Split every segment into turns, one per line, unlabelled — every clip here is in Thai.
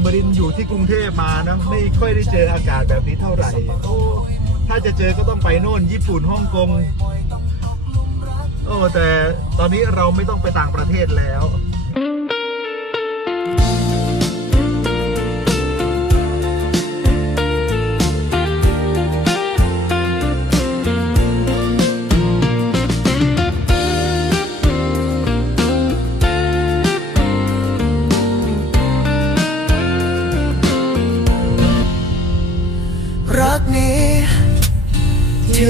งบรินอยู่ที่กรุงเทพมานะไม่ค่อยได้เจออากาศแบบนี้เท่าไหร่โอ้ถ้าจะเจอก็ต้องไปโน่นญี่ปุ่นฮ่องกงโอ้แต่ตอนนี้เราไม่ต้องไปต่างประเทศแล้ว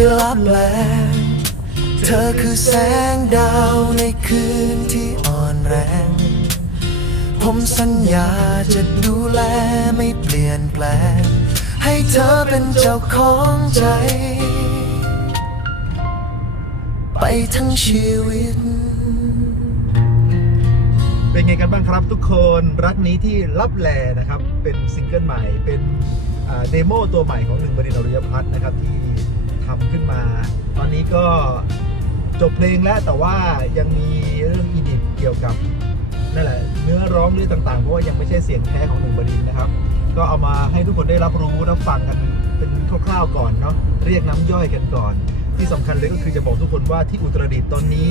ลับแลเธอคือแสงดาวในคืนที่อ่อนแรง ผมสัญญาจะดูแลไม่เปลี่ยนแปลง ให้เธอเป็นเจ้าของใจ ไปทั้งชีวิต
เป็นไงกันบ้างครับทุกคนรักนี้ที่รับแลนะครับ เป็นซิงเกิลใหม่เป็นเดโมตัวใหม่ของหนึ่งบรินทร์อริยพัฒน์นะครับที่ ทำขึ้นมา ตอนนี้ก็จบเพลงแล้วแต่ว่ายังมีเรื่องอีดิทเกี่ยวกับนั่นแหละเนื้อร้องหรือต่างๆ เพราะว่ายังไม่ใช่เสียงแท้ของหนึ่งบรินนะครับ ก็เอามาให้ทุกคนได้รับรู้รับฟังกันเป็นคร่าวๆก่อนเนาะเรียกน้ำย่อยกันก่อน ที่สำคัญเลยก็คือจะบอกทุกคนว่าที่อุตรดิตถ์ตอนนี้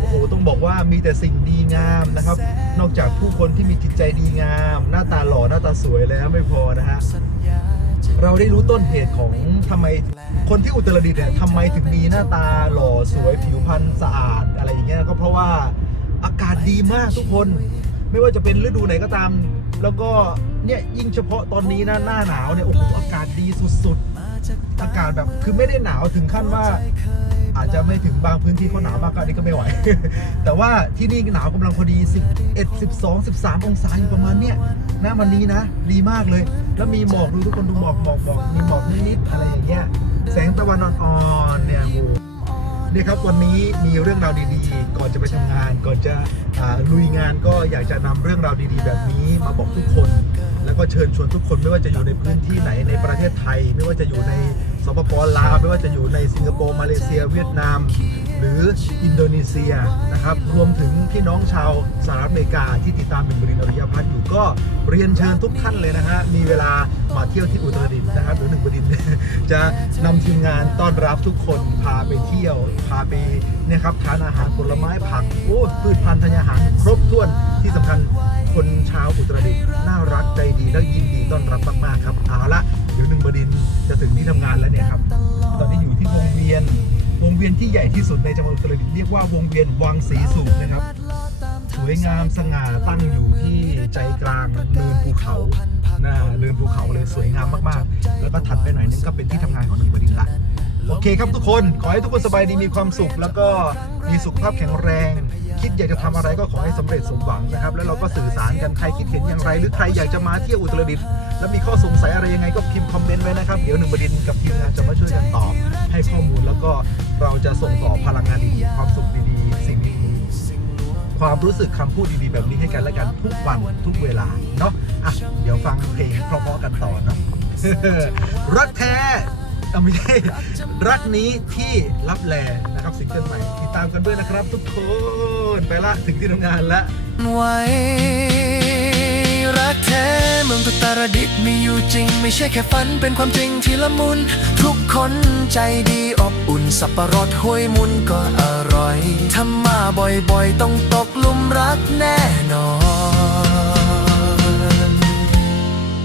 โอ้โหต้องบอกว่ามีแต่สิ่งดีงามนะครับ นอกจากผู้คนที่มีจิตใจดีงาม หน้าตาหล่อหน้าตาสวยแล้วไม่พอนะฮะ เราได้รู้ต้นเหตุของทำไมคนที่อุตรดิตถ์เนี่ยทำไมถึงมีหน้าตาหล่อสวยผิวพรรณสะอาดอะไรอย่างเงี้ยก็เพราะว่าอากาศดีมากทุกคน ไม่ว่าจะเป็นฤดูไหนก็ตาม แล้วก็เนี่ยยิ่งเฉพาะตอนนี้นะหน้าหนาวเนี่ยโอ้โหอากาศดีสุดๆ อากาศแบบคือไม่ได้หนาวถึงขั้นว่า อาจจะไม่ถึงบางพื้นที่เขาหนาวมากก็อันนี้ก็ไม่ไหว แต่ว่าที่นี่หนาวกำลังพอดี 11 12 13 องศาอยู่ประมาณเนี้ยนะวันนี้นะ ดีมากเลย แล้วมีหมอกดูทุกคนดูหมอกหมอกหมอกมีหมอกนิดๆอะไรอย่างเงี้ยแสงตะวันอ่อนๆเนี่ยโอ้โหเนี่ยครับวันนี้มีเรื่องราวดีๆ ก่อนจะไปทำงาน ก่อนจะลุยงานก็อยากจะนำเรื่องราวดีๆ แบบนี้มาบอกทุกคน แล้วก็เชิญชวนทุกคนไม่ว่าจะอยู่ในพื้นที่ไหนในประเทศไทย ไม่ว่าจะอยู่ใน สปปลาวไม่ว่าจะอยู่ในสิงคโปร์มาเลเซีย เวียดนาม หรืออินโดนีเซียนะครับรวมถึงพี่น้องชาวสหรัฐอเมริกาที่ติดตามบินบรินทร์อริยพัฒน์อยู่ก็เรียนเชิญทุกท่านเลยนะฮะมีเวลามาเที่ยวที่อุตรดิตถ์นะครับหรือหนึ่งบดินจะนำทีมงานต้อนรับทุกคนพาไปเที่ยว พาไปเนี่ยครับทานอาหารผลไม้ผักโอ้พืชพันธุ์ธัญญาหาร ครบถ้วนที่สำคัญคนชาวอุตรดิตถ์น่ารักใจดีและยินดีต้อนรับมากๆครับเอาละ บดินจะถึงที่ทำงานแล้วเนี่ยครับตอนนี้อยู่ที่วงเวียน วงเวียนที่ใหญ่ที่สุดในจังหวัดกระบี่เรียกว่าวงเวียนวังศรีสุขนะครับ สวยงามสง่าตั้งอยู่ที่ใจกลางเนินภูเขานะเนินภูเขาเลยสวยงามมากๆ แล้วก็ถัดไปหน่อยนึงก็เป็นที่ทำงานของหนุ่มบดินละ โอเคครับทุกคน ขอให้ทุกคนสบายดีมีความสุข แล้วก็มีสุขภาพแข็งแรง คิดอยากจะทำอะไรก็ขอให้สำเร็จสมหวังนะครับ แล้วเราก็สื่อสารกันใครคิดเห็นอย่างไร หรือใครอยากจะมาเที่ยวอุตรดิตถ์แล้วมีข้อสงสัยอะไรยังไงก็พิมพ์คอมเมนต์ไว้นะครับ เดี๋ยวหนึ่งบดินทร์กับทีมงานจะมาช่วยกันตอบ ให้ข้อมูลแล้วก็เราจะส่งต่อพลังงานดีๆความสุขดีๆสิ่งดีๆความรู้สึกคำพูดดีๆแบบนี้ให้กันและกันทุกวันทุกเวลาเนาะอะเดี๋ยวฟังเพลงเพราะๆกันต่อเนาะรักแท้ อ่ไม่ใช่รักนี้ที่รับแลนะครับซิงเกิลใหม่ติดตามกันด้วยนะครับ ทุกคนไปละถึงที่ทำงานล้ว
ไว้รักแท้เมืองกุตรดิตมีอยู่จริง ไม่ใช่แค่ฝันเป็นความจริงที่ละมุน ทุกคนใจดีอบอุ่นสับปะรดห้วยมุนก็อร่อยทำมาบ่อยๆ ต้องตกหลุมรักแน่นอน